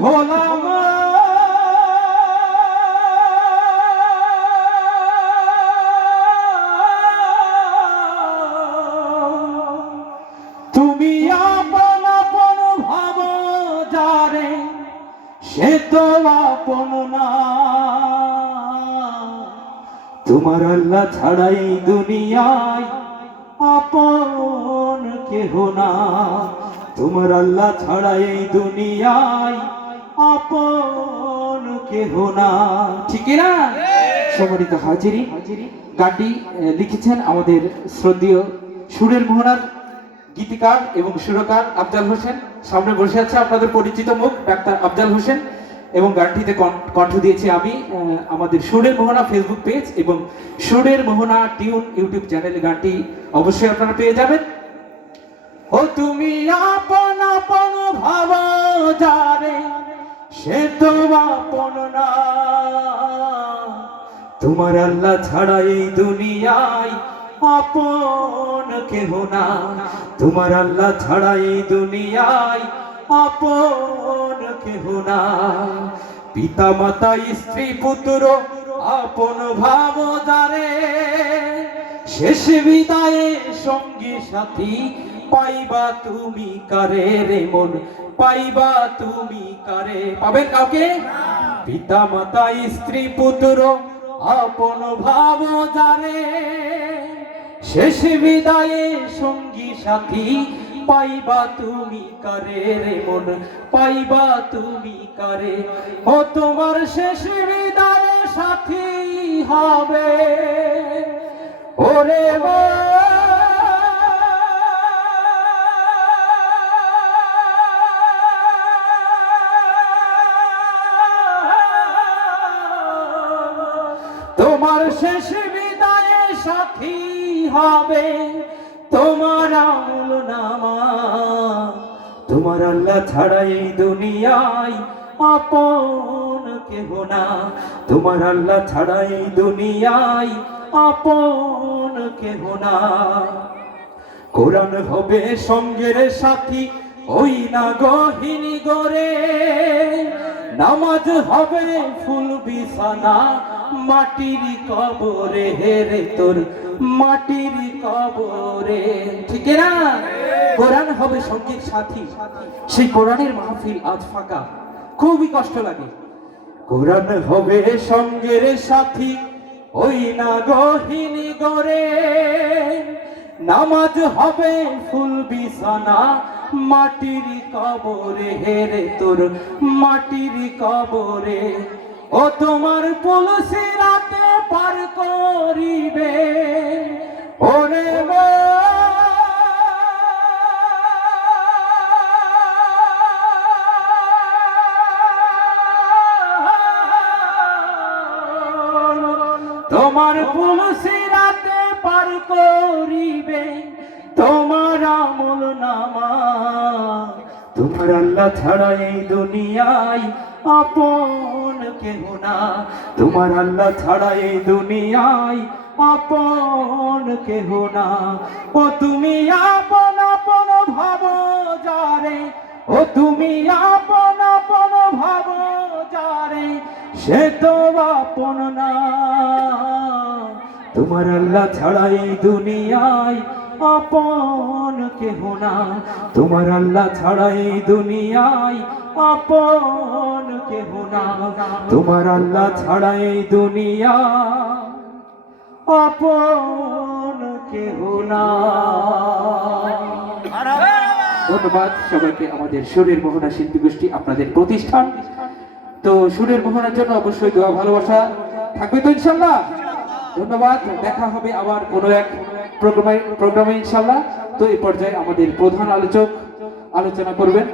ভোলা তুমি আপন আপন ভাব যারে সে তো আপন না। তোমার আল্লাহ ছাড়াই দুনিয়ায় আপন কেহ না। তোমার আল্লাহ ছাড়াই দুনিয়ায় আপন কেহ না। ঠিক না? সম্মানিত হাজিরি, গানটি লিখেছেন আমাদের শ্রদ্ধেয় সুরের মোহনার গীতিকার এবং সুরকার আফজাল হোসেন। সামনে বসে আছে আপনাদের পরিচিত মুখ ডাক্তার আফজাল হোসেন, এবং গানটিতে কণ্ঠ দিয়েছি আমি। আমাদের সুরের মোহনা ফেসবুক পেজ এবং সুরের মোহনা টিউন ইউটিউব চ্যানেলে গানটি অবশ্যই আপনারা পেয়ে যাবেন। ও তুমি আপন আপন ভাব যারে সে তো আপন না। তোমার আল্লাহ ছাড়া এই দুনিয়ায় আপন কেহ না। তোমার আল্লাহ ছাড়া এই দুনিয়ায় আপন কেহ না। পিতা মাতা স্ত্রী পুত্র আপন ভাব যারে শেষ বিদায়ে সঙ্গী সাথী পাইবা তুমি কারে রে মন, পাইবা তুমি কারে? পাবেন কাউকে? পিতা মাতা স্ত্রী পুত্র আপন ভাব যারে শেষ বিদায়ে সঙ্গী সাথী পাইবা তুমি কারে রে মন, পাইবা তুমি কারে? ও তোমার শেষ বিদায়ে সাথী হবে ওরে তোমার শেষ বিদায়ে সাথী হবে তোমার আমল নামা। তোমার আল্লাহ ছাড়া এই দুনিয়ায় আপন কেহ না। তোমার আল্লাহ ছাড়া এই দুনিয়ায় আপন কেহ না। কোরআন হবে সঙ্গের সাথী ওই না গহিনী গরে, নামাজ হবে ফুল বিছানা মাটির কবরে হেরে তোর মাটির কবরে। ঠিক না? কোরআন হবে সঙ্গীর সাথী, সেই কোরআনের মাহফিল আজ ফাঁকা, খুবই কষ্ট লাগে। কোরআন হবে সঙ্গের সাথী ওই না গহিনী গরে, নামাজ হবে ফুল বিছানা মাটির কবরে হেরে তোর মাটির কবরে। ও তোমার পুলসি রাতে পার করিবে ওরে তোমার পুলসি রাতে পার করিবে তোমার আমল নামা। তোমার আল্লাহ ছাড়া এই দুনিয়ায় আপন কেহ না। তোমার আল্লাহ ছাড়া এই দুনিয়ায় আপন কেহ না। ও তুমি আপন আপন ভাব যারে, ও তুমি আপন আপন ভাব যারে সে তো আপন না। তোমার আল্লাহ ছাড়া এই দুনিয়ায় আপন কেহ না। তোমার আল্লাহ ছাড়া এই দুনিয়ায় আপন কেহ না। তোমার আল্লাহ ছাড়া এই দুনিয়া আপন কেহ না। ধন্যবাদ সবাইকে। আমাদের সুরের মোহনা শিল্পী গোষ্ঠী আপনাদের প্রতিষ্ঠান, তো সুরের মোহনার জন্য অবশ্যই দোয়া ভালোবাসা থাকবে তো ইনশাল্লাহ। ধন্যবাদ। দেখা হবে আবার কোনো এক প্রোগ্রামে ইনশাল্লাহ। তো এই পর্যায়ে আমাদের প্রধান আলোচক আলোচনা করবেন।